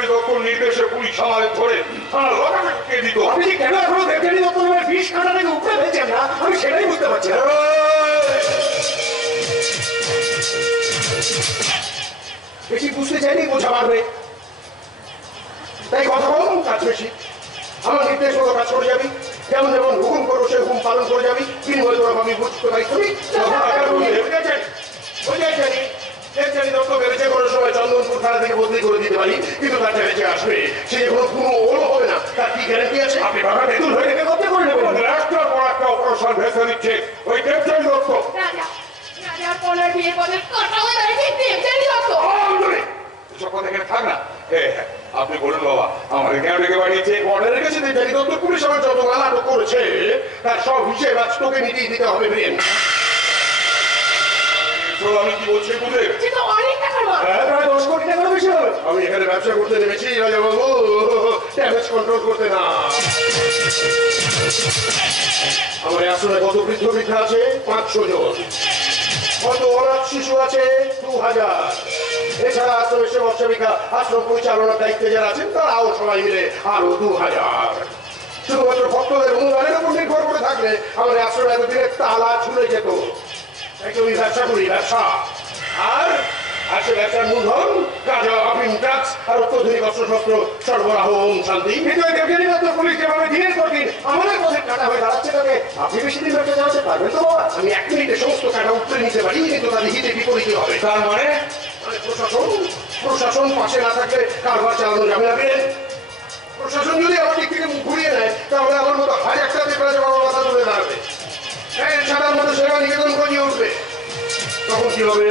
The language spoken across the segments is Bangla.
দেবযানী দত্তর নির্দেশে পুলিশ আমাদের ধরে থানা লকাপে ঢুকিয়ে দিত। আপনি যে কেন এখনো দেবযানী দত্ত নামের বিষ কাঁটা থেকে উপরে পেয়েছেন না, আমি সেটাই বুঝতে পারছি না। বেশি বুঝতে চাইলেই বোঝা পারবে, তাই কথা বলুন কাজ বেশি। আমার নির্দেশ মতো কাজ করে যাবি, যেমন যেমন হুকুম করো সে হুকুম পালন করে যাবি। বিনিময় তোরা আমি বুঝতে পারি তুমি দেবযানী দত্ত ভেবেছে কোনো সময় চন্দনপুর থানা থেকে বদলি করে দিতে পারি, কিন্তু তার ভেবেছে আসবে সে কোনো কোনো ওলো হবে না, তার কি গ্যারান্টি আছে? আপনি বাবা বেতুল হয়ে থেকে করতে করে নেবেন। একটার পর একটা অপারেশন ভেসে দিচ্ছে ওই দেবযানী দত্ত। আপনি বলুন বাবা, আমার কেন ডেকে বাড়িয়েছে? অর্ডার রেখেছে দেবযানী দত্ত পুলিশ আমার যত মাল আটক করেছে তার সব হিসেব আজ তোকে মিটিয়ে দিতে হবে। ব্রেন আমি কি বলছি বুঝলে? প্রায় 10 কোটি টাকার বেশি হবে। আমি এখানে ব্যবসা করতে নেমেছি রাজাবাবু, ড্যামেজ কন্ট্রোল করতে না। আমার আসলে কত বৃদ্ধ বৃদ্ধা আছে? 500 জন। কত অনাথ শিশু আছে? 2000। এছাড়া আশ্রমের সেবক সেবিকা, আশ্রম পরিচালনার দায়িত্বে যারা আছেন তারাও সবাই মিলে আরো 2000। শুধুমাত্র ভক্তদের অনুদানের উপর নির্ভর করে থাকলে আমাদের আশ্রমে এতদিনে তালা ছুড়ে যেত। তাই আমি ব্যবসা করি, ব্যবসা। আর আছে ব্যবসার মূলধন, গাঁজা, আফিম, ড্রাগস আর অত্যাধুনিক অস্ত্রশস্ত্র সরবরাহ। ওম শান্তি। কিন্তু এই দেবযানী দত্ত পুলিশ যেভাবে দিনের পর দিন আমাদের পথে কাটা হয়ে দাঁড়াচ্ছে তাকে আপনি বেশি দিন ব্যবসা চালাতে পারবেন তো? আমি 1 মিনিটে সমস্ত কাটা উপরে নিতে পারি, কিন্তু তাদের হিতে বিপরীতে হবে। তার মানে প্রশাসন পাশে না থাকলে কারবার চালানো যাবে না। প্রশাসন যদি আমার দিক থেকে মুখ ঘুরিয়ে নেয় তাহলে আমার মতো হাজারটা দেবরাজ বাবার মাথা তুলে দাঁড়াবে, সাধারণ মানুষ সেবা নিকেতন গজিয়ে উঠবে। তখন কি হবে?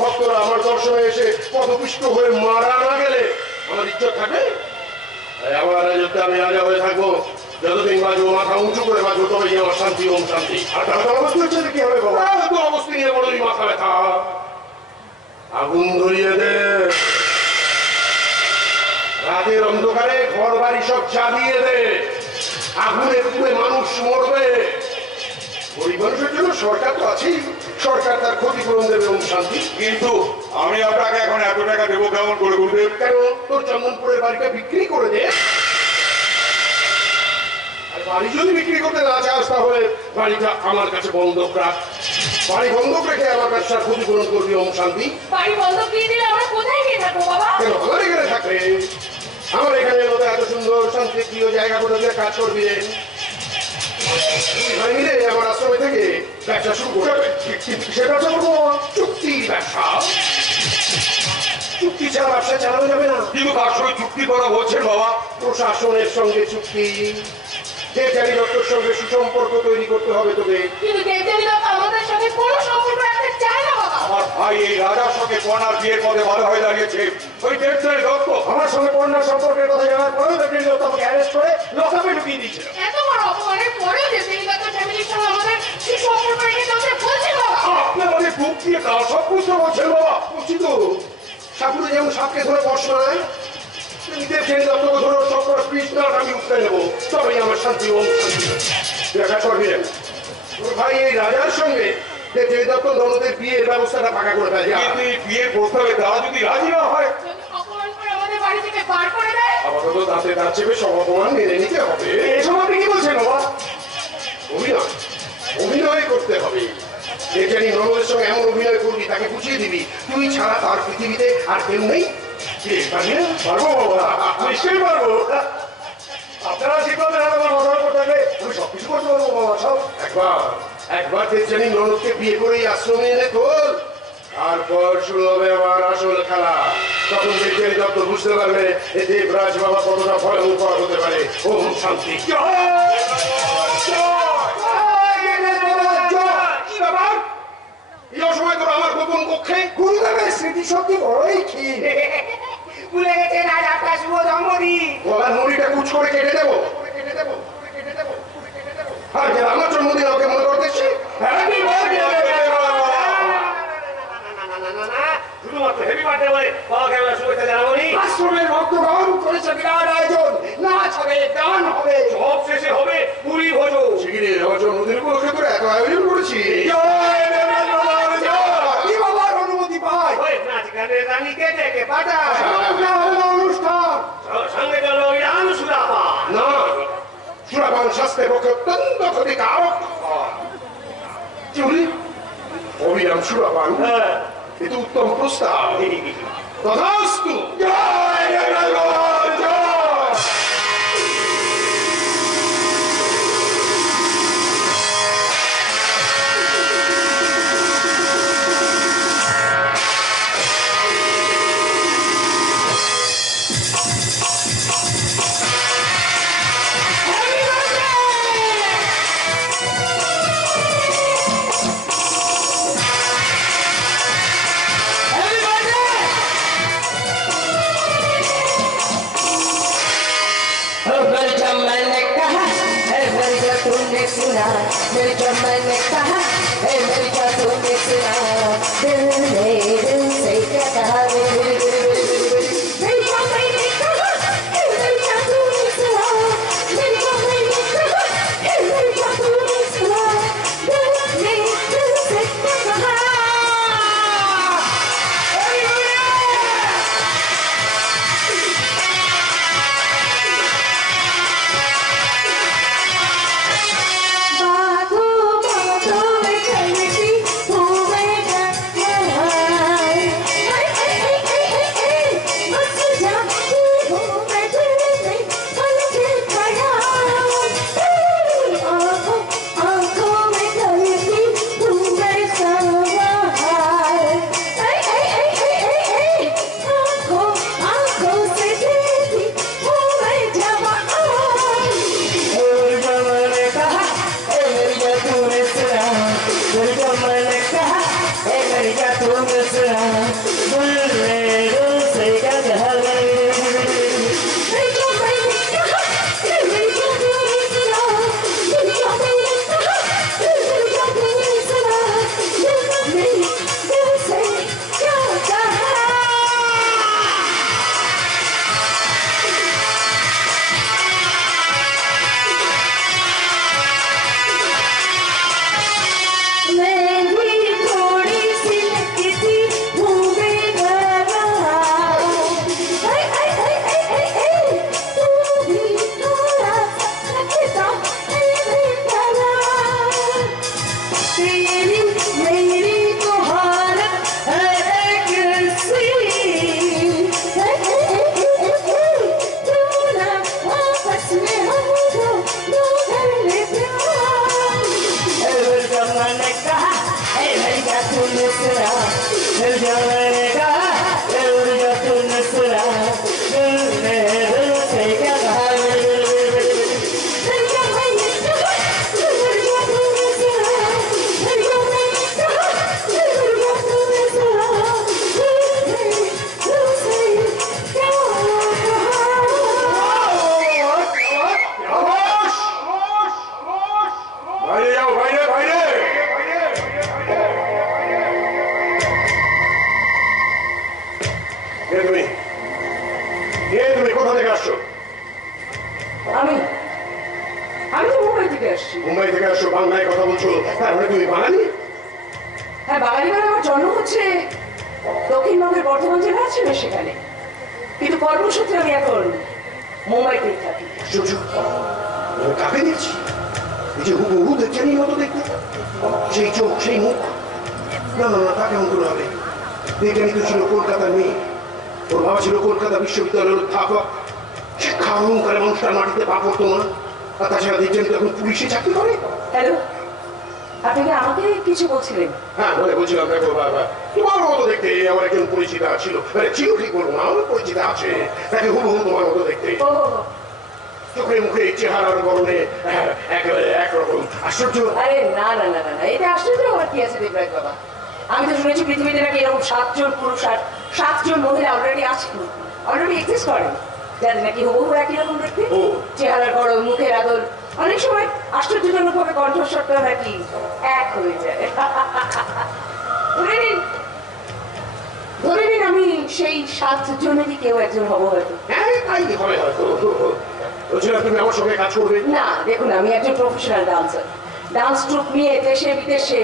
ভক্তরা আমার দর্শনে এসে পদপিষ্ট হয়ে মারা না গেলে আমার ইজ্জত থাকে? আমার রাজত্বে আমি রাজা হয়ে থাকবো, যতদিন বাঁচবো মাথা উঁচু করে বাঁচবো, তবেই আমার শান্তি। ওম শান্তি। আর তাহলে অবস্থা হচ্ছে কি হবে বাবা? তো অবস্থা নিয়ে বড়ই মাথা ব্যথা। আগুন ধরিয়ে দে, রাতের অন্ধকারে ঘর বাড়ি সব জ্বালিয়ে দে, আগুনে পুড়ে মানুষ মরবে। গরিব মানুষের জন্য সরকার তো আছেই, সরকার তার ক্ষতিপূরণ দেবে। ওম শান্তি। কিন্তু আমি আপনাকে এখন এত টাকা দেবো কেমন করে বলতে? কেন? তোর চন্দনপুরের বাড়িটা বিক্রি করে দে। আর বাড়ি যদি বিক্রি করতে না চাস তাহলে বাড়িটা আমার কাছে বন্ধক রাখ। বাড়ি বন্ধক রেখে আমার ব্যবসার ক্ষতিপূরণ করবি। ওম শান্তি। বাড়ি বন্ধক দিয়ে দিলে আমরা কোথায় গিয়ে থাকবো বাবা? কেন আমার এখানে থাকবে? আমার এখানে মতো এত সুন্দর শান্তিপ্রিয় জায়গাগুলোতে কাজ করবি। ভাই মিলে আমার আশ্রমে থেকে ব্যবসা শুরু করবে। সে ব্যবসা করবো চুক্তির ব্যবসা। চুক্তি ছাড়া ব্যবসা চালানো যাবে না। কিন্তু কার সঙ্গে চুক্তি করা বলছেন বাবা? প্রশাসনের সঙ্গে চুক্তি। দেবযানী দত্তর সঙ্গে সুসম্পর্ক তৈরি করতে হবে তোকে। কিন্তু দেবযানী দত্ত আমাদের সঙ্গে কোনো সম্পর্ক রাখতে চায় না বাবা। আমার ভাই এই রাজার সঙ্গে কন্যার বিয়ের পদে বাধা হয়ে দাঁড়িয়েছে ওই দেবযানী দত্ত। আমার সঙ্গে কন্যার সম্পর্কের কথা জানার পরেও দেবযানী দত্ত আমাকে অ্যারেস্ট করে লকআপে ঢুকিয়ে দিয়েছিল। এত বড় অপমানের পরেও দেবযানী দত্ত ফ্যামিলির সঙ্গে আমাদের সুসম্পর্ক রেখে চলতে বলছেন বাবা। আপনি আমাদের বুক দিয়ে কাল সব বুঝতে বলছেন বাবা। বলছি তো, সাপুরে যেমন সাপকে ধরে বস নয়, দেবযানী দত্তকে ধরে সব করে পিস না আমি উঠতে নেবো, তবেই আমার শান্তি। ওম শান্তি। দেখা করবি তোর ভাই এই রাজার সঙ্গে দেবযানী দত্ত ননদের বিয়ের ব্যবস্থাটা পাকা করে দেয়। কিন্তু এই বিয়ের প্রস্তাবে তারা যদি রাজি না হয়, যদি অপমান করে আমাদের বাড়ি থেকে বার করে দেয়, আপাতত তাতে তার চেপে সব অপমান মেনে নিতে হবে। এসব আপনি কি বলছেন বাবা? অভিনয় অভিনয় করতে হবে। দেবযানী ননদের সঙ্গে এমন অভিনয় করবি তাকে বুঝিয়ে দিবি তুই ছাড়া তার পৃথিবীতে আর কেউ নেই। পারবো বাবা, নিশ্চয়ই পারবো। আপনারা শিখবেন আমার মজার করতে হবে, আমি সবকিছু করতে পারবো বাবা। সব একবার দেবযানী ননদকে বিয়ে করেই আশ্রমে এনে তোল, তারপর শুরু হবে আমার আসল খেলা। তখন দেবযানী দত্ত বুঝতে পারবে এ দেবরাজ বাবা কতটা ভয়ঙ্কর হতে পারে। ওম শান্তি। এই অসময় তোর আমার গোপন কক্ষে গুরুদেবের স্মৃতিশক্তি বড়ই ক্ষীণ। ভুলে গেছেন আজ আপনার শুভ জন্মদিন। গলার মুড়িটা কুচ করে কেটে দেবো। আর যারা আমার জন্মদিন আমাকে মনে করতেছে শুধুমাত্র হেভি বার্থডে বলে বাবাকে আমরা শুভেচ্ছা জানাবো নি। আশ্রমের ভক্তগণ করেছে বিরাট আয়োজন, নাচ হবে, গান হবে, সব শেষে হবে পুরী ভোজন। শিগগিরই আমার জন্মদিন উপলক্ষে করে এত আয়োজন করেছি। বাবার অনুমতি পাই নাচ গানের রানীকে ডেকে পাঠা অনুষ্ঠান আমাদের পক্ষে অত্যন্ত ক্ষতিকারক। কি বলি? অবিরাম সুরাপান, এ তো উত্তম প্রস্তাব। তথাস্তু। জয় জগন্নাথ জয়। मेरे जमाने ने कहा है मेरी जा तूने सुना मेरे जमाने ने कहा है मेरी जा तूने सुना दिल ने दिल से क्या कहा मेरी जमाने ने कहा है मेरी जा तूने सुना मेरी जमाने ने कहा है मेरी जा तूने सुना दिल ने दिल से क्या कहा বাইরে যাও, বাইরে বাইরে। কে তুমি? কে তুমি? কোথা থেকে আসছো? আমি আমি তো মুম্বাই থেকে আসছি। মুম্বাই থেকে আসছো, বাংলায় কথা বলছো, তার মানে তুমি বাঙালি? হ্যাঁ, বাঙালি মানে আমার জন্ম হচ্ছে দক্ষিণবঙ্গের বর্ধমান জেলা আছে না সেখানে, কিন্তু কর্মসূত্রে আমি এখন মুম্বাইতেই থাকি। আশ্চর্য, আমি কাকে দেখছি? এই যে হুবহু দেখছেন এই মতো দেখতে, সেই চোখ, সেই মুখ। না না না, তাকে অন্তর হবে। বিজ্ঞানী তো ছিল কলকাতার মেয়ে, ওর বাবা ছিল কলকাতা বিশ্ববিদ্যালয়ের অধ্যাপক। শিক্ষা অহংকারে মানুষটার মাটিতে পা পড়তো না। আর তাছাড়া দেখছেন তো এখন পুলিশে চাকরি করে। হ্যালো, আপনি কি আমাকে কিছু বলছিলেন? হ্যাঁ, বলছিলাম দেখো বাবা, তোমার মতো দেখতে আমার একজন পরিচিতা ছিল, মানে ছিল ঠিক বলবো না, আমার পরিচিতা আছে, তাকে হুবহু তোমার মতো দেখতে। ও চোখে মুখে চেহারার গরমে একেবারে একরকম। আশ্চর্য। আরে না না না না না, এটা আশ্চর্য আমার কি আছে দেবরাজ বাবা? আমি তো শুনেছি পৃথিবীতে নাকি এরকম 7 জন পুরুষ আর 7 জন মহিলা অলরেডি আছেন, অলরেডি এক্সিস্ট করেন, যাদের নাকি হুবহু একই রকম দেখতে, চেহারার গরম, মুখের আদল, অনেক সময় আশ্চর্যজনক ভাবে কণ্ঠস্বরটা নাকি এক হয়ে যায়। ধরে নিন আমি সেই 7 জনেরই কেউ একজন হবো হয়তো। হ্যাঁ, তাই হবে হয়তো। বলছিলাম তুমি আমার সঙ্গে কাজ করবে? না দেখুন, আমি একজন প্রফেশনাল ডান্সার, ডান্স ট্রুপ নিয়ে দেশে বিদেশে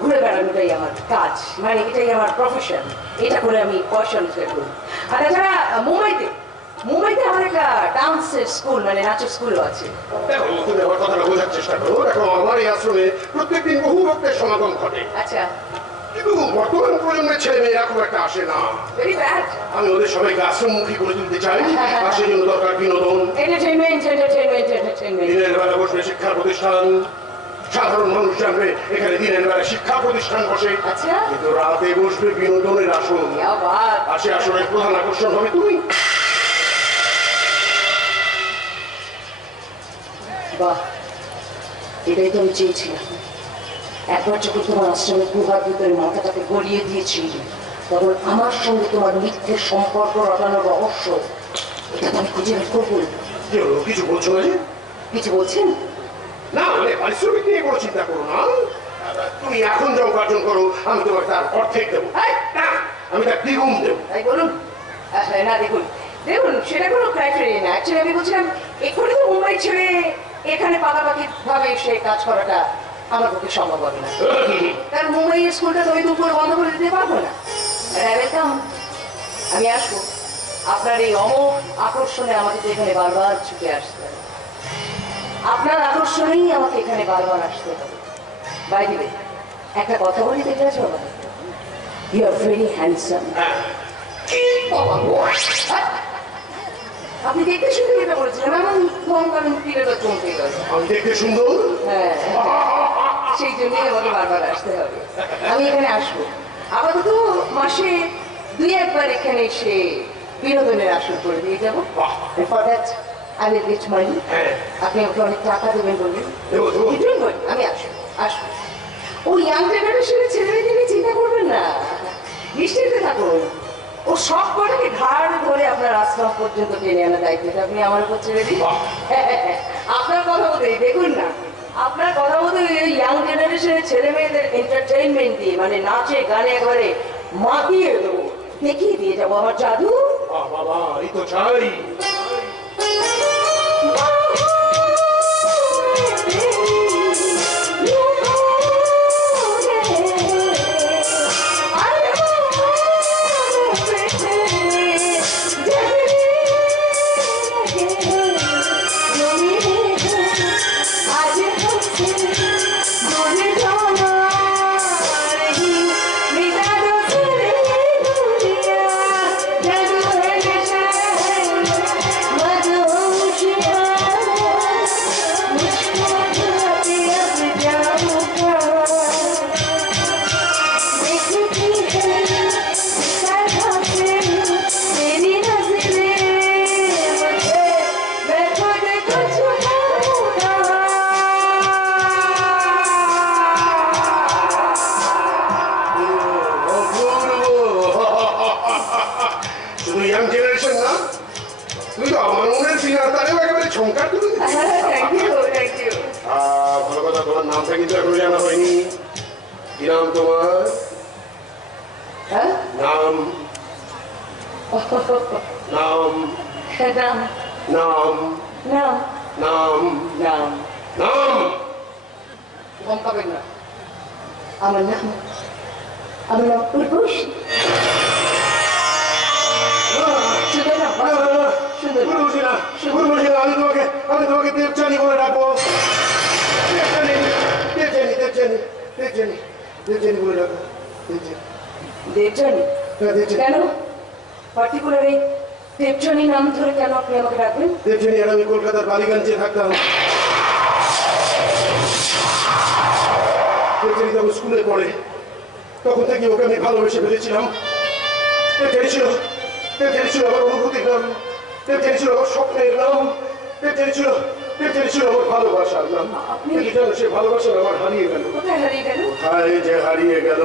ঘুরে বেড়ানোটাই আমার কাজ, মানে এটাই আমার প্রফেশন, এটা করে আমি পয়সা রোজগার করি। আর তাছাড়া মুম্বাইতে আমার একটা ডান্স ডান্সের স্কুল মানে নাচের স্কুলও আছে। দেখো তুমি আমার কথাটা বোঝার চেষ্টা করো। দেখো আমার এই আশ্রমে প্রত্যেকদিন বহু ভক্তের সমাগম ঘটে, আচ্ছা, কিন্তু বর্তমান প্রজন্মের ছেলে মেয়েরা খুব একটা আসে না। Very bad. আমি ওদের সবাইকে আশ্রমমুখী করে তুলতে চাই, আর সেই জন্য দরকার বিনোদন। Entertainment entertainment entertainment. দিনের বেলা বসবে শিক্ষা প্রতিষ্ঠান, সাধারণ মানুষ জানবে এখানে দিনের বেলা শিক্ষা প্রতিষ্ঠান বসে, আচ্ছা, কিন্তু রাতে বসবে বিনোদনের আসন। क्या बात। আর সে আসনের প্রধান আকর্ষণ হবে তুমি। বাহ, এটাই তো আমি চেয়েছিলাম। একবার যখন তোমার আশ্রমের গুহার ভিতরে মাথাটাকে গড়িয়ে দিয়েছিল, তখন আমার সঙ্গে তোমার মিথ্যে সম্পর্ক রটানোর রহস্য এটা তো আমি খুঁজে বের করবো। কি হলো, কিছু বলছো না যে? কিছু বলছেন? না মানে পারিশ্রমিক নিয়ে কোনো চিন্তা করো না। তুমি এখন যা উপার্জন করো আমি তোমাকে তার অর্ধেক দেবো। এই, না, আমি তার দ্বিগুণ দেবো। তাই বলুন। না দেখুন দেখুন, সেটা কোনো ক্রাইটেরিয়া না। অ্যাকচুয়ালি আমি বলছিলাম এক্ষুনি তো মুম্বাই ছেড়ে এখানে পাকাপাকি ভাবে এসে কাজ করাটা আমার পক্ষে সম্ভব হবে না, কারণ মুম্বাইয়ের স্কুলটা তো ওই দুপুর বন্ধ করে দিতে পারবো না। ওয়েলকাম, আমি আসবো। আপনার এই অমোঘ আকর্ষণে আমাকে তো এখানে বারবার ছুটে আসতে হবে। আপনার আকর্ষণেই আমাকে এখানে বারবার আসতে হবে। বাই দি ওয়ে, একটা কথা বলি দেবরাজ বাবা, ইউ আর ভেরি হ্যান্ডসাম। আপনি দেখতে শুনতে যেটা বলেছিলেন, আমার মন ফিরে চমকে গেল। আমি দেখতে সুন্দর? হ্যাঁ, সেই জন্যই আমাকে বারবার আসতে হবে। আমি এখানে আসবো আপাতত মাসে 2-1 এখানে এসে বিনোদনের আসর করে দিয়ে যাবো। For that I will get money. আপনি আমাকে অনেক টাকা দেবেন বললেন, আমি আসবো। ওই ইয়াং জেনারেশনের ছেলেমেয়েদের নিয়ে চিন্তা করবেন না, নিশ্চিন্তে থাকুন। ও সব কটাকে ঘাড় ধরে আপনার আশ্রম পর্যন্ত টেনে আনার দায়িত্বটা আপনি আমার উপর ছেড়ে দিন। আপনার কথা মতোই দেখুন না, আপনার কথা মতো ইয়াং জেনারেশনের ছেলে মেয়েদের এন্টারটেইনমেন্ট দিয়ে মানে নাচে গানে একবারে মাতিয়ে দেবো, দেখিয়ে দিয়ে যাবো আমার জাদু। বাবা এই তো চাই। শুধু ইয়াং জেনারেশন না, তুই তো আমার মনের সিনার তারেও একেবারে ছঙ্কার তুলে দিচ্ছিস। Thank you, thank you. ভালো কথা, তোমার নামটা কিন্তু এখনো জানা হয়নি। কি নাম তোমার? হ্যাঁ, নাম নাম নাম নাম নাম নাম নাম নাম। কম পাবেন না। আমার নাম উর্বশী। সুন্দর নাম, সুন্দর নাম। আমি তোমাকে দেবচানী বলে ডাকবো। দেবচানী বলে ডাকবো। দেবযানী? হ্যাঁ, দেবযানী। কেন পার্টিকুলার এই দেবযানী নাম ধরে কেন আপনি আমাকে ডাকবেন? দেবচানী আর আমি কলকাতার বালিগঞ্জে থাকতাম। দেবচানী তখন স্কুলে পড়ে, তখন থেকে ওকে আমি ভালোবেসে ফেলেছিলাম। দেবচানী ছিল আমার অনুভূতির নাম, দেবচানী ছিল আমার স্বপ্নের নাম, দেবচানী ছিল আমার ভালোবাসার নাম। কিন্তু জানো, সে ভালোবাসা আমার হারিয়ে গেল। কোথায় হারিয়ে গেল? কোথায় যে হারিয়ে গেল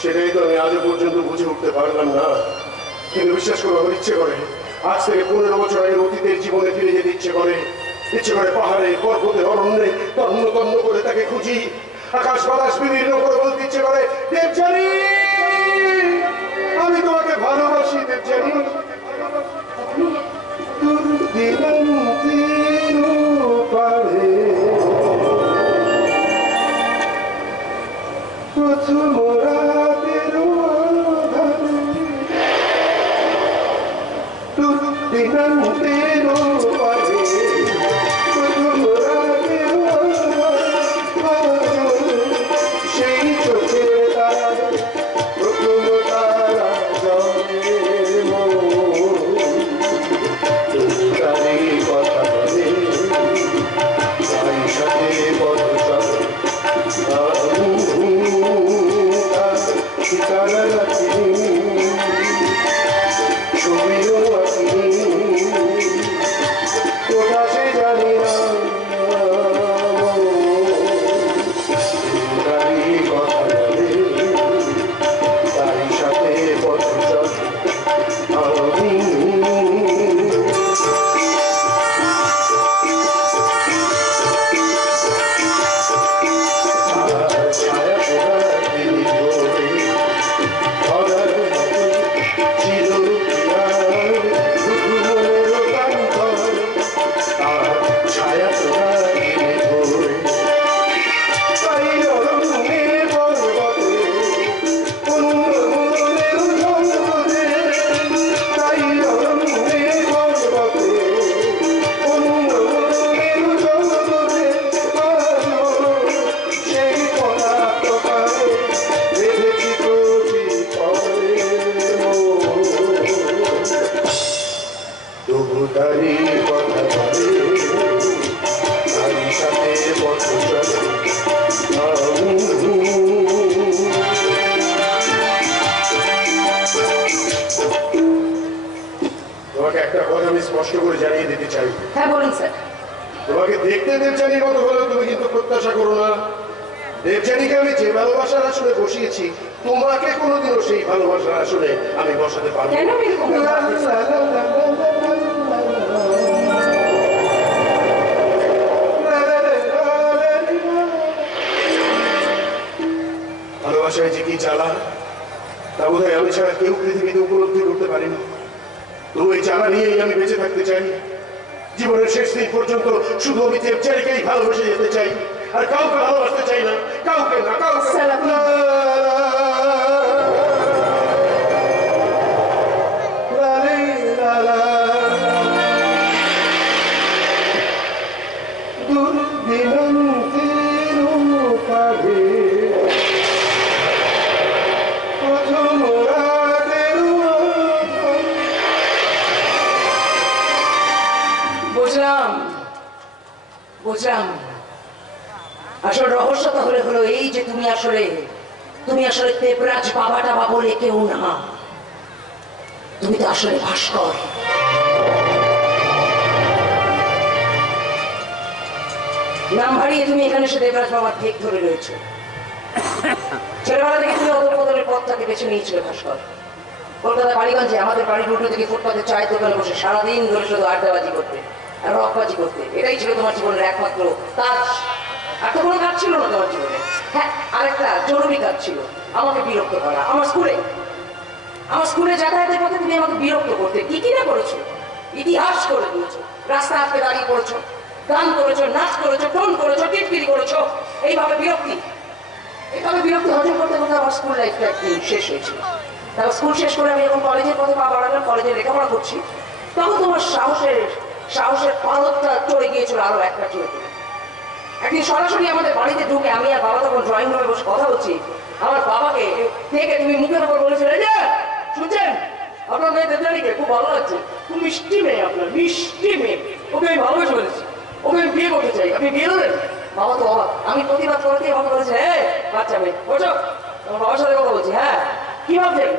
সেটাই তো আমি আজও পর্যন্ত বুঝে উঠতে পারলাম না। কিন্তু বিশ্বাস করো, আমার ইচ্ছে করে আজ থেকে 15 বছর আগে অতীতের জীবনে ফিরে যেতে ইচ্ছে করে পাহাড়ে পর্বতে অরণ্যে তন্ন তন্ন করে তাকে খুঁজি, আকাশ বাতাস বিদীর্ণ করে বলতে ইচ্ছে করে, দেবযানী আমি তোমাকে ভালোবাসি। দেবযানী দিগন্তের পারে প্রথম রাতের আধারে দিনান্তের পারে প্রথম রাতের সেই চোখের তারা প্রথম তারা জলের তারই কথা বলে তাই সাথে পথ চলে ঠিকানা রাখিনি ছবিও আঁকিনি কোথা সে জানি না তারই কথা বলে তাই সাথে পথ চলে আমি ছায়া পোড়া দিলি ধরে ধরার মতো ছিল ছায়া পোড়া দিলি ধরে তাই অরণ্যে পর্বতে অন্যমনের জগতে তাই অরণ্যে পর্বতে অন্যমনের জগতে সেই পদার্থকারে বেঁধেছি প্রতি পরে তবু তারি কথা বলে তারি সাথে পথ চলে তোমাকে একটা কথা আমি স্পষ্ট করে জানিয়ে দিতে চাই হ্যাঁ বলুন স্যার। তোমাকে দেখতে দেবযানীর মতো হলেও তুমি কিন্তু প্রত্যাশা করো না দেবযানীকে আমি যে ভালোবাসার আসনে বসিয়েছি তোমাকে কোনোদিনও সেই ভালোবাসার আসনে আমি বসাতে পারবো কেন এরকম ভালোবাসায় যে কি জ্বালা তা বোধহয় আমি ছাড়া কেউ পৃথিবীতে উপলব্ধি করতে পারি না। তো এই জ্বালা নিয়েই আমি বেঁচে থাকতে চাই জীবনের শেষ দিন পর্যন্ত শুধু আমি দেবযানীকেই ভালোবেসে যেতে চাই আর কাউকে ভালোবাসতে চাই না কাউকে না কাউকে স্যার, আপনি- না। লা রে লা লা। দূর দিনান্তের পারে প্রথম রাতের বুঝলাম বুঝলাম। আসল রহস্য তাহলে হলো এই যে তুমি আসলে দেবরাজ বাবা টাবা বলে কেউ না, তুমি তো আসলে ভাস্কর। নাম হারিয়ে তুমি এখানে এসে দেবরাজ বাবার ঠিক ধরে রয়েছে। ছেলেবেলা থেকে তুমি অদলবদলের পথটাকে বেছে নিয়েছিলে ভাস্কর। কলকাতা বাড়িগঞ্জে আমাদের বাড়ির উল্টো থেকে ফুটপাতে চায়ের দোকানে বসে সারাদিন ধরে শুধু আড্ডাবাজি করতে আর রকবাজি করতে, এটাই ছিল তোমার জীবনের একমাত্র কাজ। আর তো কোনো কাজ ছিল না তোমার জীবনে। হ্যাঁ, আরেকটা জরুরি কাজ ছিল, আমাকে বিরক্ত করা। আমার স্কুলে যাতায়াতের পথে তুমি আমাকে বিরক্ত করতে। কি কি না করেছো, ইতিহাস করে দিয়েছো। রাস্তা আটকে দাঁড়িয়ে পড়েছো, গান করেছো, নাচ করেছো, টোন করেছো, টিটকিরি করেছো। এইভাবে বিরক্তি হজম করতে করতে আমার স্কুল লাইফটা একদিন শেষ হয়েছিল। তারপর স্কুল শেষ করে আমি যখন কলেজের পথে পা বাড়ালাম, কলেজে লেখাপড়া করছি, তখন তোমার সাহসের পালকটা চড়ে গিয়েছিল আরো একটা চড়ে। একদিন সরাসরি আমাদের বাড়িতে ঢুকে আমি আর বাবা তখন ড্রয়িং রুমে বসে কথা বলছি, আমার বাবাকে দেখে তুমি মুখের উপর বলেছিলে, এই যে শুনছেন আপনার মেয়ে দেবযানীকে খুব ভালো লাগছে, খুব মিষ্টি মেয়ে, আপনার মিষ্টি মেয়ে, ওকে আমি ভালোবেসে ফেলেছি, ওকে আমি বিয়ে করতে চাই, আপনি বিয়ে দেবেন? বাবা তো অবাক। আমি প্রতিবাদ করতে আমাকে বলেছে, হ্যাঁ বাচ্চা মেয়ে বলছো, আমার বাবার সাথে কথা বলছি। হ্যাঁ কি ভাবছেন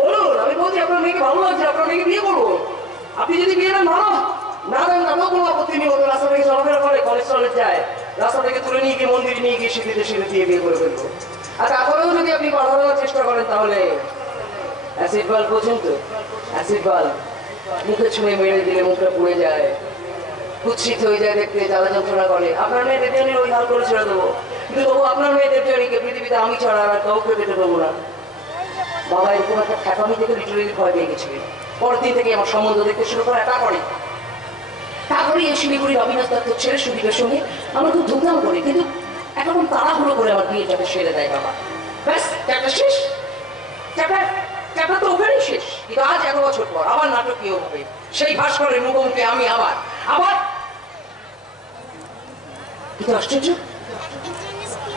বলুন, আমি বলছি আপনার মেয়েকে ভালো লাগছে, আপনার মেয়েকে বিয়ে করবো। আপনি যদি বিয়ে দেন ভালো, না দেন তাতেও কোনো আপত্তি নেই। ওদের রাস্তা থেকে চলাফেরা করে, কলেজ টলেজ যায়, রাস্তা থেকে তুলে নিয়ে গিয়ে মন্দিরে নিয়ে গিয়ে সিঁড়িতে দিয়ে বিয়ে করে ফেলবো। আর তারপরেও যদি আপনি বাধা দেওয়ার চেষ্টা করেন তাহলে অ্যাসিড বাল পর্যন্ত, অ্যাসিড বাল মুখে ছুঁয়ে মেরে দিলে মুখটা পুড়ে যায়, কুৎসিত হয়ে যায়, দেখতে জ্বালা যন্ত্রণা করে। আপনার মেয়ে দেবযানীর ওই হাল করে ছেড়ে দেবো, কিন্তু তবু আপনার মেয়ে দেবযানীকে পৃথিবীতে আমি ছাড়া আর কাউকে পেতে দেবো না। বাবা এরকম একটা ঠেকামি থেকে লিটারেলি ভয় পেয়ে গেছিলেন। পরের দিন থেকে আমার সম্বন্ধ দেখতে শুরু করে। তারপরে এই শিলিগুড়ির অবিনাশ দত্তর ছেলে সুদীপের সঙ্গে আমরা খুব ধুমধাম করি, কিন্তু একরকম তাড়াহুড়ো করে আমার বিয়েটাকে সেরে দেয় বাবা। ব্যাস চ্যাপ্টার শেষ, চ্যাপ্টার চ্যাপ্টার তো ওখানেই শেষ। কিন্তু আজ এত বছর পর আবার নাটকীয় হবে সেই ভাস্করের মুখোমুখি আমি আবার আবার কিন্তু আশ্চর্য,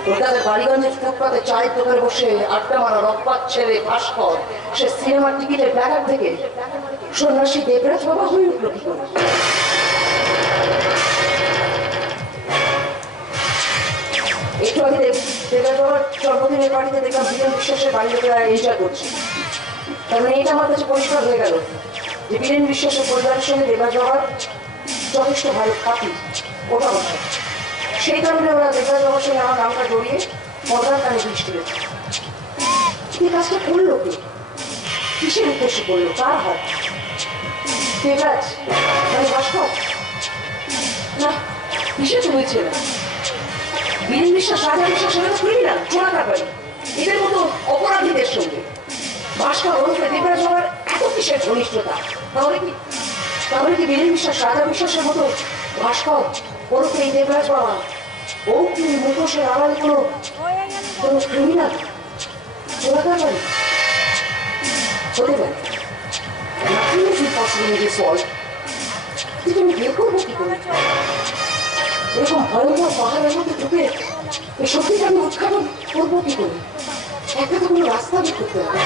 কলকাতার বালিগঞ্জের ফুটপাতে চায়ের দোকানে বসে আড্ডা মারা রক্তপাত ছেড়ে ভাস্কর সে সিনেমার টিকিটের ব্যাগার থেকে সন্ন্যাসী দেবরাজ বাবা হয়ে উঠল কি করে? একটু আগে দেবরাজ বাবার জন্মদিনের বাড়িতে দেখলাম বীরেন বিশ্বাসের বাড়ির লোকেরা এনজয় করছে। তার মানে এটা আমার কাছে পরিষ্কার হয়ে গেল যে বীরেন বিশ্বাসের পরিবারের সঙ্গে দেবরাজ বাবার যথেষ্ট ভালো খাতি ওটা বসে। সেই কারণে ওরা দেবরাজ বাবার সঙ্গে আমার নামটা জড়িয়ে মজার কানে বৃষ্টি হয়েছে। এই কাজটা করলো কে? কিসের উদ্দেশ্যে করলো? কার হাত? দেবরাজ মানে ভাস্কর? না, কিসের তো বলছে না। বীরেন বিশ্বাস, রাজা বিশ্বাস সেটা তো খুলি না চোরা কারবারি। এদের মতো অপরাধীদের সঙ্গে ভাস্কর ওরফে দেবরাজ বাবার এত কিসের ঘনিষ্ঠতা? তাহলে কি বীরেন বিশ্বাস, রাজা বিশ্বাসের মতো ভাস্কর ওরফে এই দেবরাজ বাবা ও কি মুখোশের আড়ালে কোনো ক্রিমিনাল চোরা কারবারি হতে পারে? Nothing is impossible in this world. কিন্তু আমি বের করবো কি করে? এরকম ভয়ঙ্কর পাহাড়ের মধ্যে ঢুকে এই সত্যিটা আমি উৎখাটন করবো কি করে? একটা তো কোনো রাস্তা বের করতে হবে।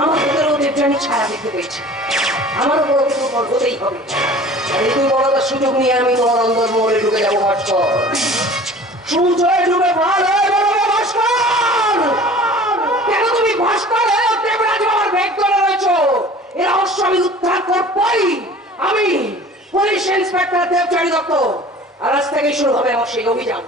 আমার ভেতরেও দেবযানী ছায়া দেখতে পেয়েছি। আমারও বড় কিছু হতেই হবে। আর এই দুই বড়টার সুযোগ নিয়ে আমি তোমার অন্দর মহলে ঢুকে যাবো ভাস্কর। সূর্যে ডুবে ভালো হয়ে বেরোবে ভাস্কর। কেন তুমি ভাস্কর হয়ে দেবরাজ বাবার ব্যাগ ধরে রয়েছো? এ রহস্য আমি উদ্ধার করবই। আমি পুলিশ ইন্সপেক্টর দেবযানী দত্ত। আর আজ থেকেই শুরু হবে আমার সেই অভিযান।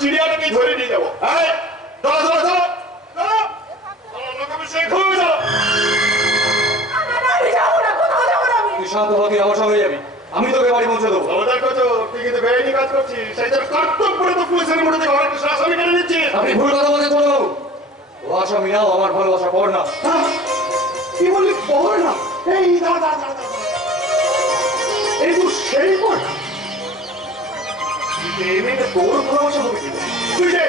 চিড়িয়াটাকে ধরে নিয়ে যাবো। শান্ত হতে আমার সঙ্গে যাবি, আমি তোকে বাড়ি পৌঁছে দেবো। খবরদার করছো, তুই কিন্তু বেআইনি কাজ করছিস। সেই জন্য কর্তব্য করে তো পুলিশের মুঠো থেকে অনেক আসামি কেটে নিচ্ছিস। আপনি ভুল কথা বলছেন ছোট বাবু। ও আসামি নাও, আমার ভালোবাসা পর না। হ্যাঁ? কি বললি পড় না? এই দাঁড়া। এই তো সেই পড়। এই মেয়েটা তোর ভালোবাসা হবে কি? তুই যে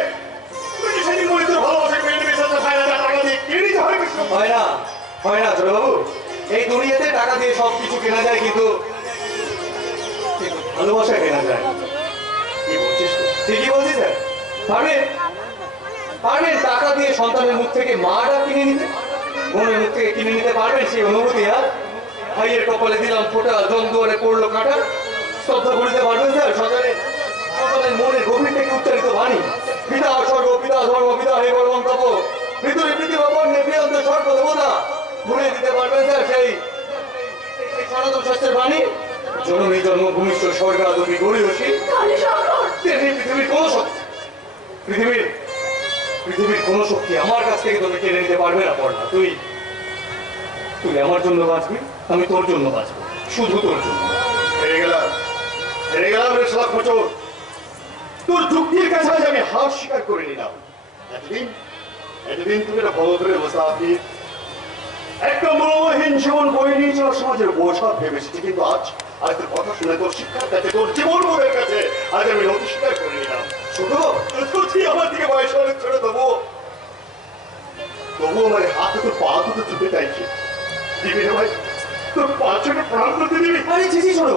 সেদিন বলি তোর ভালোবাসা পেয়ে নেবে, সাথে 5,000 টাকা দিয়ে কিনে নিতে হয় কৃষ্ণ। হয় না ছোট বাবু। এই দুনিয়াতে টাকা দিয়ে সবকিছু কেনা যায়, কিন্তু ভালোবাসা কেনা যায় না। কি বলছিস তুই? ঠিকই বলছি স্যার। পারবেন টাকা দিয়ে সন্তানের মুখ থেকে মাটা কিনে নিতে, বোনের মুখ থেকে কিনে নিতে পারবেন সেই অনুভূতি? আর ভাইয়ের কপালে দিলাম ফোঁটা, জম দুয়ারে পড়লো কাটা, স্তব্ধ করিতে পারবেন স্যার সন্তানের মনের গভীর থেকে উচ্চারিত বাণী? পিতা স্বর্গ, পিতা ধর্ম, পিতা হে বলবন তপ, পৃথিবী পৃথিবী বন্যে প্রিয়ন্ত স্বর্গ দেবতা, ভুলে দিতে পারবেন স্যার সেই সনাতন শাস্ত্রের বাণী? জননী জন্মভূমিষ্ঠ স্বর্গাদপি গরিয়সী, পৃথিবীর কোন শক্তি, পৃথিবীর কোন শক্তি আমার কাছ থেকে তোকে কেড়ে নিতে পারবে না। পড়না, তুই আমার জন্য বাঁচবি, আমি তোর জন্য বাঁচবো, শুধু তোর জন্য। হেরে গেলাম রে শালা খোঁচর। তোর যুক্তির কাছে আজ আমি হার স্বীকার করে নিলাম। এতদিন তুমি একটা বড় ধরে বসে আপনি একটা মনোহীন জীবন বই নিয়ে চলা সমাজের বোঝা ভেবেছি, কিন্তু আজ তোর কথা শুনে, তোর শিক্ষার কাছে, তোর জীবন বোধের কাছে আজ আমি নথি স্বীকার করে নিলাম। শুধু তুই আমার দিকে বয়স অনেক ছেড়ে দেবো, তবু আমার হাতে তোর পা দুটো চুপে চাইছে। দিবি রে ভাই, তোর পা চুপে প্রাণ করতে দিবি? আরে ছিছি ছোট,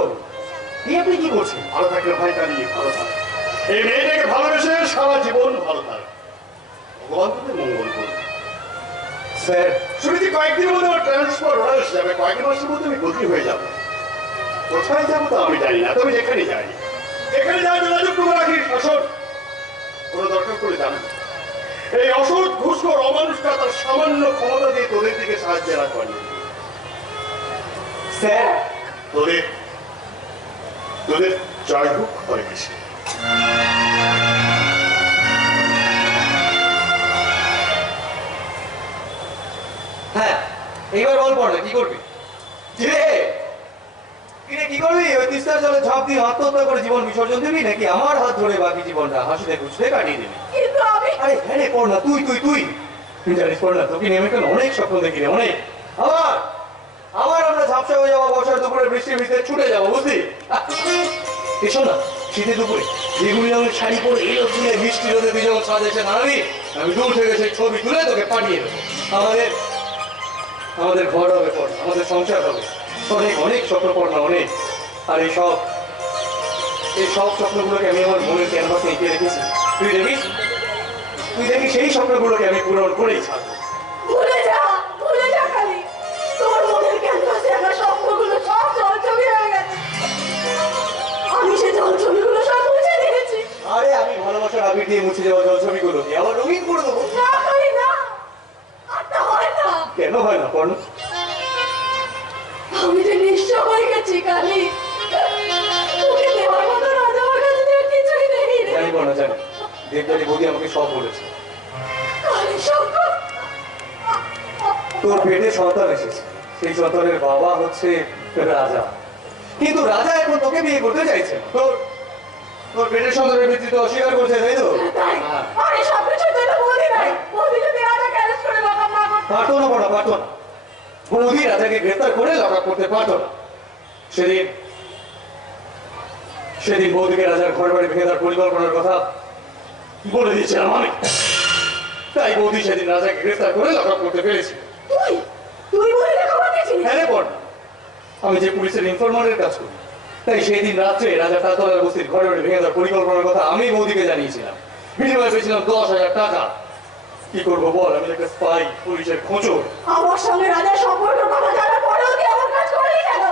এই আপনি কি করছেন? ভালো থাকলে ভাই কালি ভালো থাক। এই মেয়েটাকে ভালোবেসে সারা জীবন ভালো থাক, ভগবান তোদের মঙ্গল করবে। স্যার শুনেছি কয়েকদিনের মধ্যে আমার ট্রান্সফার হয়ে যাবে, কয়েক মাসের মধ্যে আমি বদলি হয়ে যাবো। কোথায় যাবো তা আমি জানি না, তবে যেখানে যাই যোগাযোগ করে রাখি। শাসন কোনো দরকার করে জানো, এই অসৎ ঘুষখোর অমানুষটা তার সামান্য ক্ষমতা দিয়ে তোদের দিকে সাহায্যের হাত বাড়িয়ে দিবে। স্যার তোদের জয় হোক, হরে কৃষ্ণ। হ্যাঁ, এইবার বল পড়লে কি করবি? কি করবি? ওই তিস্তার জলে ঝাঁপ দিয়ে আত্মহত্যা করে জীবন বিসর্জন দিবি, নাকি আমার হাত ধরে বাকি জীবনটা হাসিতে খুশিতে কাটিয়ে দিবি? কিন্তু আমি আরে হ্যাঁ রে, পড় না, তুই জানিস পড় না, তোকে নেমে কেন অনেক স্বপ্ন দেখি রে, অনেক। আবার আমরা ঝাপসা হয়ে যাবো, বর্ষার দুপুরে বৃষ্টির ভিতরে ছুটে যাবো, বুঝলি? এসো না, শীতের দুপুরে বেগুনি রঙের শাড়ি পরে এলো তুলে বৃষ্টি রোদে তুই যখন ছাদ এসে দাঁড়াবি, আমি দূর থেকে সেই ছবি তুলে তোকে পাঠিয়ে দেবো। আমাদের ঘর হবে পর, আমাদের সংসার হবে, অনেক স্বপ্ন পড় না, অনেক। আর এই সব স্বপ্নগুলোকে আমি আমার মনের ক্যানভাসে এঁকে রেখেছি। তুই দেখি সেই স্বপ্নগুলোকে আমি পূরণ করেই ছাড়বো। ভুলে যা খালি। তোর মনের ক্যানভাসে আমার স্বপ্নগুলো সব জলছবি হয়ে গেছে। আমি সেই জলছবিগুলো সব মুছে দিয়েছি। আরে আমি ভালোবাসার আবির দিয়ে মুছে যাওয়া জলছবিগুলোকে আবার রঙিন করে দেবো। না খালি না, আর তা হয় না। কেন হয় না পর্ণ? আমি যে নিঃস্ব হয়ে গেছি কালি। তোকে দেওয়ার মতো রাজা আমার কাছে আর কিছুই নেই রে। জানি পর্ণ, জানি দেবদারি বৌদি আমাকে সব বলেছে। কালি শঙ্কর, তোর পেটে সন্তান এসেছে, সেই সন্তানের বাবা হচ্ছে রাজা, কিন্তু রাজা এখন তোকে বিয়ে করতে চাইছে। তোর পেটের সন্তানের ভিত্তিতে অস্বীকার করছে, তাই তো? তাই আরে সব কিছু তো এটা বলি নাই। বলি যদি রাজাকে অ্যারেস্ট করে লকআপ না করতো। পারতো না পড়া, পারতো না। বৌদি রাজাকে গ্রেফতার করে লকআপ করতে পারতো না। সেদিন বৌদিকে রাজার ঘর বাড়ি ভেঙে তার পরিকল্পনার কথা বলে দিয়েছিলাম আমি, তাই বৌদি সেদিন রাজাকে গ্রেফতার করে লকআপ করতে পেরেছি। তুই বলে খবর দিয়েছিস? হ্যাঁ রে পড়, আমি যে পুলিশের ইনফরমারের কাজ করি, তাই সেই দিন রাত্রে রাজা তালতলার বস্তির ঘরে বাড়ি ভেঙে তার পরিকল্পনার কথা আমি বৌদিকে জানিয়েছিলাম। বিনিময়ে পেয়েছিলাম 10,000 টাকা। কি করবো বল, আমি একটা স্পাই, পুলিশের খোঁচর। আমার সঙ্গে রাজার সম্পর্কের কথা জানার পরেও তুই আমার কাজ করলি কেন?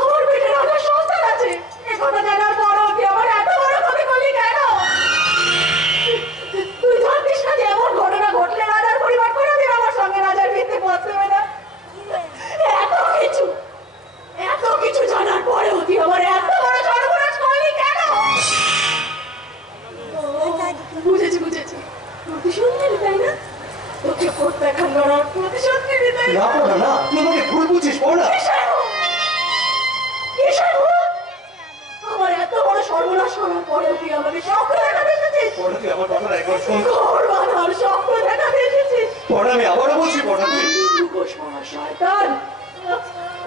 আমার পেটে রাজার সন্তান আছে, এই কথা জানার পরেও তুই আমার এত বড় ক্ষতি করলি কেন? তুই জানিস না যে এমন ঘটনা ঘটলে রাজার পরিবার কোনোদিন আমার সঙ্গে রাজার ভিত্তি পৌঁছবে না। এত কিছু জানার পরেও তুই আমার এত বড় সর্বনাশ করলি কেন? বুঝেছি প্রতিশোধ নিলি, তাই না? তোকে প্রত্যাখ্যান করার প্রতিশোধ নিলি, তাই না? সাবধান।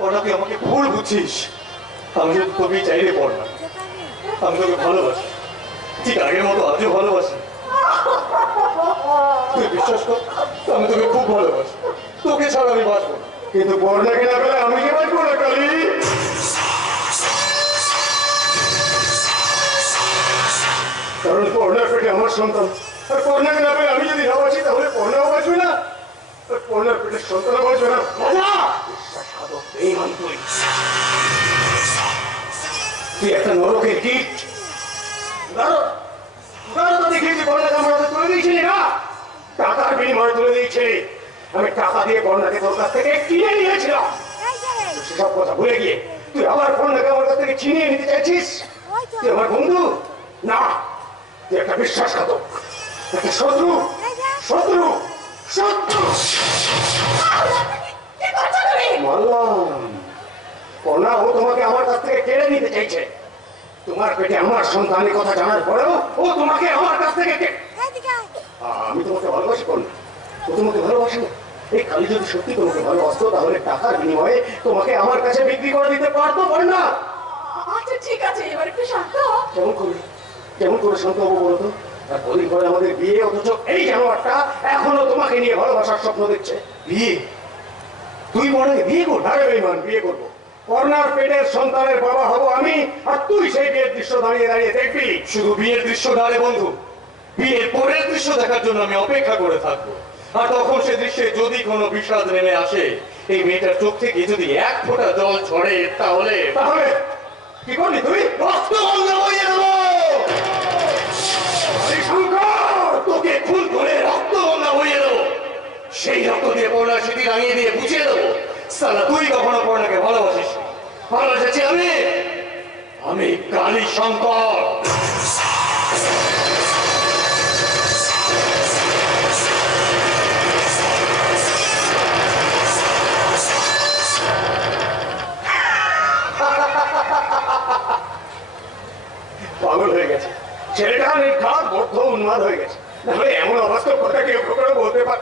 ওরা তুই আমাকে ভুল বুঝছিস। আমি শুধু তোকেই চাইলে পড় না, আমি তোকে ভালোবাসি, ঠিক আগের মতো আজও ভালোবাসি। তুই বিশ্বাস কর, আমি তোকে খুব ভালোবাসি, তোকে ছাড়া আমি বাঁচবো না। কিন্তু পর্ণাকে না পেলে আমি কি বাঁচবো না কালী? কারণ পর্ণার পেটে আমার সন্তান, আর পর্ণাকে না পেলে আমি যদি না বাঁচি তাহলে পর্ণাও বাঁচবে না, আর পর্ণার পেটের সন্তানও বাঁচবে না। রাজা! বেঈমান তুই। তুই একটা নরকের কীট। দেখিয়েছি পর্ণাকে আমার হাতে তুলে দিয়েছিলি না, টাকার বিনিময়ে তুলে দিয়েছিলি। আমি টাকা দিয়ে পর্ণাকে তোর কাছ থেকে কিনে নিয়েছিলাম। সেসব কথা ভুলে গিয়ে তুই আবার পর্ণাকে আমার কাছ থেকে ছিনিয়ে নিতে চাইছিস? তুই আমার বন্ধু না, তুই একটা বিশ্বাসঘাতক, একটা শত্রু, শত্রু, শত্রু। কি করছো তুমি? মানলাম পর্ণা ও তোমাকে আমার কাছ থেকে কেড়ে নিতে চাইছে। তোমার পেটে আমার সন্তানের কথা জানার পরেও ও তোমাকে আমার কাছ থেকে আমি তোমাকে ভালোবাসি পর্ণা, ও তোমাকে ভালোবাসি না। এই কালী যদি সত্যি তোমাকে ভালোবাসতো তাহলে টাকার বিনিময়ে তোমাকে আমার কাছে বিক্রি করে দিতে পারতো পর্ণা। আচ্ছা ঠিক আছে, এবার একটু শান্ত হও। কেমন করে শান্ত হবো বলো তো? আর কদিন পরে আমাদের বিয়ে, অথচ এই জানোয়ারটা এখনো তোমাকে নিয়ে ভালোবাসার স্বপ্ন দেখছে। বিয়ে? তুই পর্ণাকে বিয়ে করবি? আরে বেঈমান, বিয়ে করবো। পর্ণার পেটের সন্তানের বাবা হব আমি, আর তুই সেই বিয়ের দৃশ্য দাঁড়িয়ে দাঁড়িয়ে দেখবি। শুধু বিয়ের দৃশ্য না রে বন্ধু, বিয়ের পরের দৃশ্য দেখার জন্য আমি অপেক্ষা করে থাকবো। আর তখন সে দৃশ্যে যদি কোনো বিষাদ নেমে আসে, এই মেয়েটার চোখ থেকে যদি এক ফোঁটা জল ঝরে, তাহলে তাহলে কি করবি তুই? রক্ত বন্ধ হয়ে দেবো। শঙ্কর, তোকে খুন করে রক্ত বন্ধ হয়ে দেবো। সেই রক্ত দিয়ে পর্ণার স্মৃতি রাঙিয়ে দিয়ে বুঝিয়ে দেবো, সালা তুই কখনো পর্ণাকে ভালোবাসিস। ভালোবাসি আমি কালী শঙ্কর। পাগল হয়ে গেছে ছেলেটা, নির্ঘাত বদ্ধ উন্মাদ হয়ে গেছে। নাহলে এমন অবাস্তব কথা কেউ করে বলতে পার?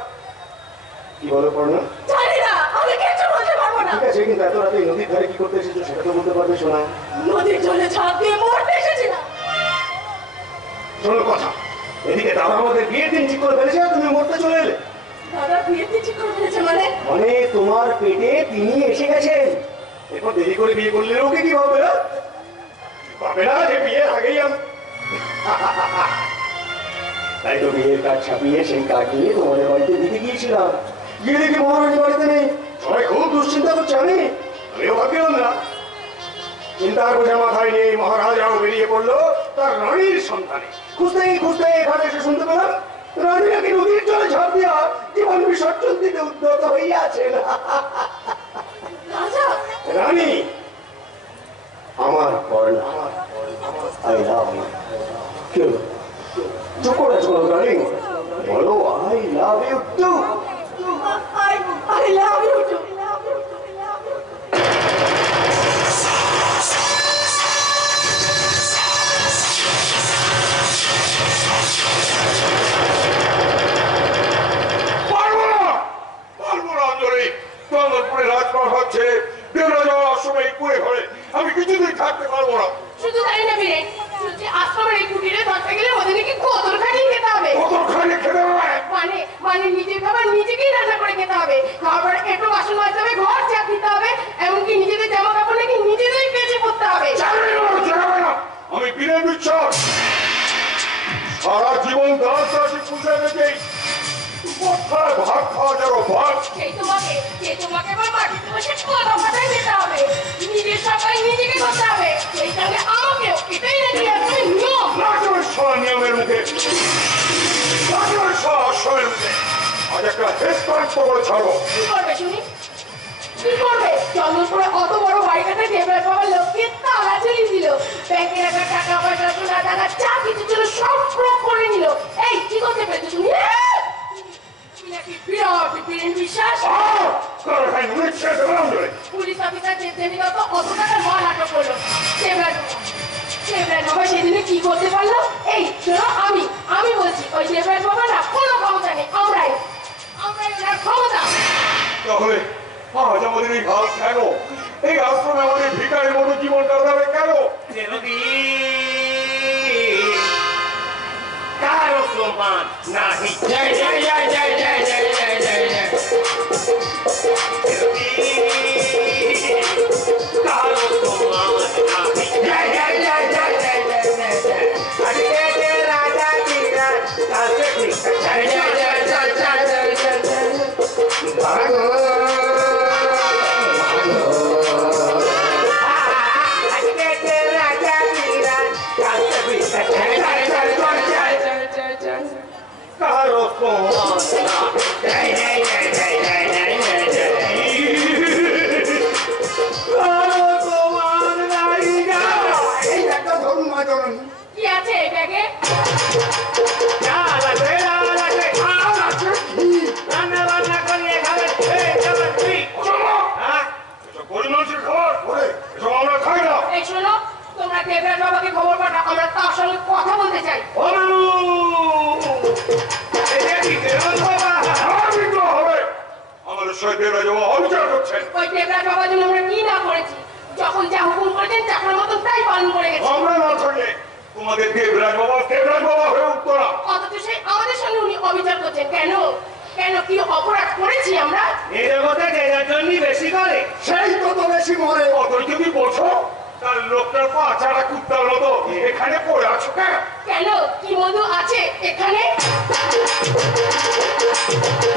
কি বলো পর্ণা? জানি না, আমি কিছু বলতে পারবো না। ঠিক আছে, কিন্তু এত রাতে এই নদীর ধারে কি করতে এসেছো সেটা তো বলতে পারবে? শোনা, নদীর জলে ঝাঁপ দিয়ে মরতে এসেছিলাম। শোনো কথা, এদিকে দাদা আমাদের বিয়ের দিন ঠিক করে ফেলেছে, আর তুমি মরতে চলে এলে। দাদা বিয়েতে ঠিক করে ফেলেছে মানে? মানে তোমার পেটে তিনি এসে গেছেন। এরপর দেরি করে বিয়ে করলে ওকে কি ভাববে না? ভাবে না যে বিয়ের আগেই আমি তাই তো বিয়ের কাজ ছাপিয়ে সেই কাজ নিয়ে তোমাদের বাড়িতে দিতে গিয়েছিলাম। গিয়ে দেখি মহারানী বাড়িতে নেই। সবাই খুব দুশ্চিন্তা করছে, আমিও ভাবছিলাম না। চিন্তার বোঝা মাথায় নিয়ে মহারাজাও বেরিয়ে পড়লো তার রানীর সন্তানে। খুঁজতে খুঁজতে এখানে এসে শুনতে পেলাম রানী নাকি নদীর জলে ঝাঁপ দিয়া জীবন বিসর্জন দিতে উদ্যত হইয়াছেন। রাজা, রানী আমার পর্ণা, আই লাভ ইউ। কেউ চুপ করে চলো রানী, বলো I love you too. I love you too. আমি কিছুতেই থাকতে পারবো না। শুধু তাই না বীরে, আশ্রমের এই কুটিরে থাকতে গেলে ওদের নাকি কদর খাটিয়ে খেতে হবে। কতখানি খেতে হবে? মানে নিজের খাবার নিজেকেই রান্না করে খেতে হবে, খাবার একটু বাসন মাজতে হবে, ঘর ঝাঁট দিতে হবে, এমনকি নিজেদের জামা কাপড় নাকি নিজেদেরই কেচে পরতে হবে। আমি বিনয় বিশ্বাস সারা জীবন দাস দাসী পুজো রেখেই কোথায় ভাত খাওয়া যাবো ভাত। সেই তোমাকে এবার মাটিতে বসে কথা কথাই যেতে হবে, নিজের সবাই নিজেকে করতে হবে, সেই সঙ্গে আমাকেও। এটাই নাকি একদম নিয়ম। নিয়মের মুখে অশ্বমের মুখে আজ একটা হেস্পান্স করে ছাড়ো। কি করবে শুনি? কি করবে? চন্দ্রপুরে অত বড় বাড়িটাতে দেবের বাবা লোককে তালা ঝুলিয়ে দিল, ব্যাংকে রাখা টাকা পয়সা সোনা দানা যা কিছু ছিল সব প্রয়োগ করে নিল। এই কি করতে পেরেছো তুমি? নাকি বিরাট বীরেন বিশ্বাস পুলিশ অফিসার দেবদেবী তো অত টাকা মাল আটক করলো। দেবরাজ বাবা সেদিনে কি করতে পারলো? এই শোনো, আমি বলছি ওই দেবরাজ বাবা না কোনো ক্ষমতা নেই, আমরাই ওনার ক্ষমতা। তাহলে আজ আমাদের এই হাল কেন? এই আশ্রমে আমাদের ভিখারি মতো জীবন কাটাবে কেন? দেবী কারো সমান নাহি। জয় জয় জয় জয় জয় জয় জয় জয় জয়। দেবী কারো সমান নাহি। জয় জয় জয় জয় জয় জয় জয় জয়। আজকে যে রাজা কিরা কাছে ভিক্ষা চাই। জয় জয় জয় জয় জয় জয় জয়। ভাগো আজকে যে রাজা কিরা কাছে ভিক্ষা চাই। জয় জয় জয় জয় জয় জয় জয়। কারো সমান নাহি। জয় জয় জয় জয় জয় জয় জয় জয়। কারো সমান নাহি। এই একটা ধরুন মা জননী। কি আছে এই ব্যাগে? ডাল আছে, ডাল আছে, ডাল আছে। রান্না বান্না করিয়ে খাবেন, খেয়ে যাবেন তুই। হ্যাঁ? এসব গরিব মানুষের খাবার ওরে, এসব আমরা খাই না। এই শোনো, তোমরা দেবরাজ বাবাকে খবর পাঠাও, আমরা তার সঙ্গে কথা বলতে চাই। ও মানু! এই যে কি দেবন বাবা? আমার বিদ্রোহ হবে। আমাদের সহিত দেবরাজ বাবা অবিচার করছেন। ওই দেবরাজ বাবার জন্য আমরা কি না করেছি? যখন যা হুকুম করেছেন চাকরার মতন তাই পালন করে গেছি। আমরা না থাকলে তোমাদের দেবরাজ বাবা হয়ে উঠতো না। অথচ সেই আমাদের সঙ্গে উনি অবিচার করছেন কেন? কেন কি অপরাধ করেছি আমরা? এই জগতে যে যার জন্যই বেশি করে। সেই তো বেশি মরে। অতই যদি বোঝো, তার লোকটার পা ছাড়া কুত্তার মতো এখানে পড়ে আছো কেন? কেন কি মধু আছে এখানে?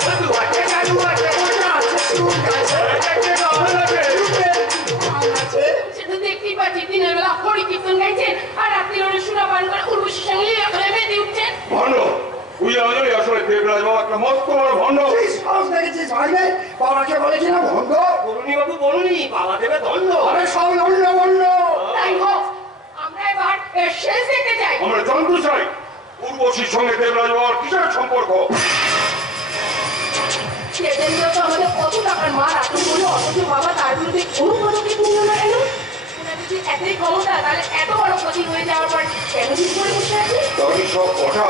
বন্ধু আছে, জাদু আছে, ওটা আছে, সুখ আছে, একটা ডবল আছে। সেটা দেখতেই পাচ্ছি, দিনের বেলা হরি কীর্তন গাইছেন আর রাত্রির বেলা সুরা পান করে উর্বশীর সঙ্গে লীলা মেতে উঠছেন। ভণ্ড, তুই আমাদের আসলে দেবরাজ বাবা একটা মস্ত বড় ভণ্ড। বাবাকে বলেছি না ভণ্ড? বলুনি বাবু বলুনি, বাবা দেবে দণ্ড। আরে সব লন্ড বলল। তাই হোক, আমরা এবার এর শেষ দেখতে চাই। আমরা জানতে চাই উর্বশীর সঙ্গে দেবরাজ বাবার কিসের সম্পর্ক? দেবেন্দ্র তো আমাদের কত টাকার মার আটক করলো, অথচ বাবা তার বিরুদ্ধে কোনো পদক্ষেপ নিল না কেন? ওনার যদি এতই ক্ষমতা, তাহলে এত বড় ক্ষতি হয়ে যাওয়ার পর কেন ঠিক করে বসে আছে? তারই সব কথা।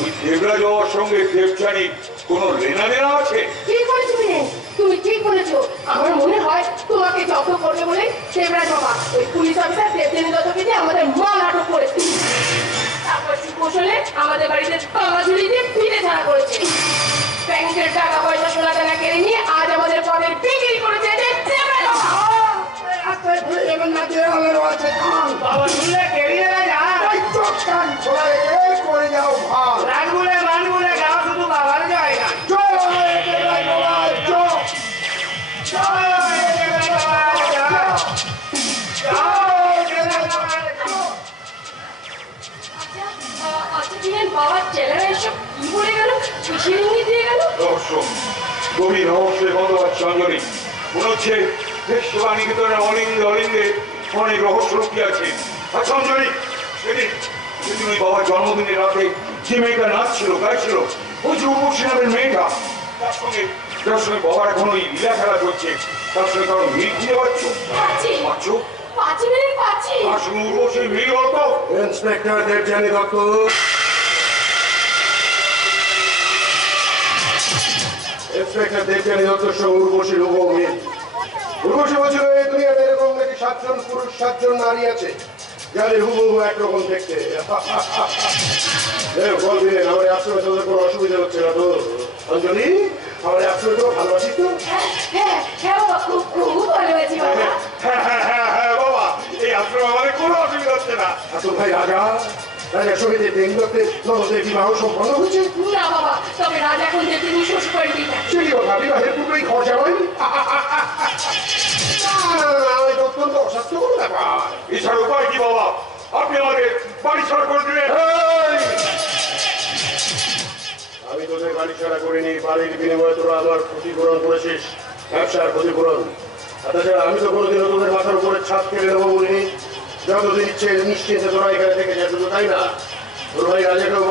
ওই দেবরাজ বাবার সঙ্গে দেবচারীর কোনো লেনা দেনা আছে? ঠিক বলেছো মিনে, তুমি ঠিক বলেছো। আমার মনে হয় তোমাকে জব্দ করবে বলে দেবরাজ বাবা ওই পুলিশ অফিসার দেবদেনী দত্তকে দিয়ে আমাদের মাল আটক করেছে। তারপর সুকৌশলে আমাদের বাড়িতে তালা ঝুলি দিয়ে ফিরে ছাড়া করেছে। ব্যাংকের টাকা পয়সা সোনা দানা কেড়ে নিয়ে আজ আমাদের পদের বিক্রি করেছে যে দেবরাজ বাবা। রাস্তায় ঘুরে যাবেন না, দেওয়ালেরও আছে কান। বাবা শুনলে কেড়িয়ে না যা। ওই চোখ কান খোলা রেখে করে যাও ভাল। রানগুলে মানগুলে গাও শুধু বাবার জায়গা। জয় দেবরাজ বাবা, জয়। আচ্ছা দিলেন বাবার ছেলেরা এসব কি বলে গেল, কিসের ইঙ্গিত দিয়ে গেল? রহস্য, গভীর রহস্যের বন্ধ পাচ্ছে অঞ্জলি। মনে হচ্ছে সেবা নিকেতনের অলিন্দে অলিন্দে অনেক রহস্য লুকিয়ে আছে। আচ্ছা অঞ্জলি, সেদিন সেদিন ওই বাবার জন্মদিনের রাতে যে মেয়েটা নাচছিল গাইছিল, ওই যে উর্বশী নামের মেয়েটা, যার সঙ্গে বাবার এখন ওই লীলা খেলা করছে, তার সঙ্গে কারো মিল খুঁজে পাচ্ছ? পাচ্ছি পাচ্ছ? পাচ্ছি মিনিট পাচ্ছি। তার সঙ্গে উর্বশীর মিল হল তো? ইন্সপেক্টর দেবযানী দত্ত, ইন্সপেক্টর দেবযানী দত্তর সঙ্গে উর্বশীর হুবহু মিল। উর্বশী বলছিল এই দুনিয়াতে এরকম নাকি 7 জন পুরুষ 7 জন নারী আছে যাদের হুবহু একরকম দেখতে। বলবেন আমার আশ্রমে তোদের কোনো অসুবিধা হচ্ছে না তো? অঞ্জলি, আমার আশ্রমে তো ভালোবাসিস তো? হ্যাঁ হ্যাঁ হ্যাঁ বাবা, খুব খুব ভালোবাসি বাবা। হ্যাঁ বাবা, এই আশ্রমে আমাদের কোনো অসুবিধা হচ্ছে না। আসল ভাই রাজা, রাজা সমিতি দেবী দত্তের ননদের বিবাহ সম্পন্ন হচ্ছে। না বাবা, তবে রাজা এখন যে তিনি শ্বশুর বাড়ি দিই না। সেই কথা বিবাহের পূর্বেই খরচা হয়নি। আমি তো অত্যন্ত অস্বাস্থ্যকর ব্যাপার। এছাড়া উপায় কি বাবা? আপনি আমাদের বাড়ি ছাড়া করে দিলেন। আমি তোদের বাড়ি ছাড়া করিনি, বাড়ির বিনিময়ে তোরা আমার ক্ষতিপূরণ করেছিস, ব্যবসার ক্ষতিপূরণ। আর তাছাড়া আমি তো কোনোদিনও তোদের মাথার উপরে ছাদ কেড়ে নেবো বলিনি। যতদিন ইচ্ছে নিশ্চিন্তে তোরা এখানে থেকে যা, শুধু তাই না, তোর ভাই রাজাকেও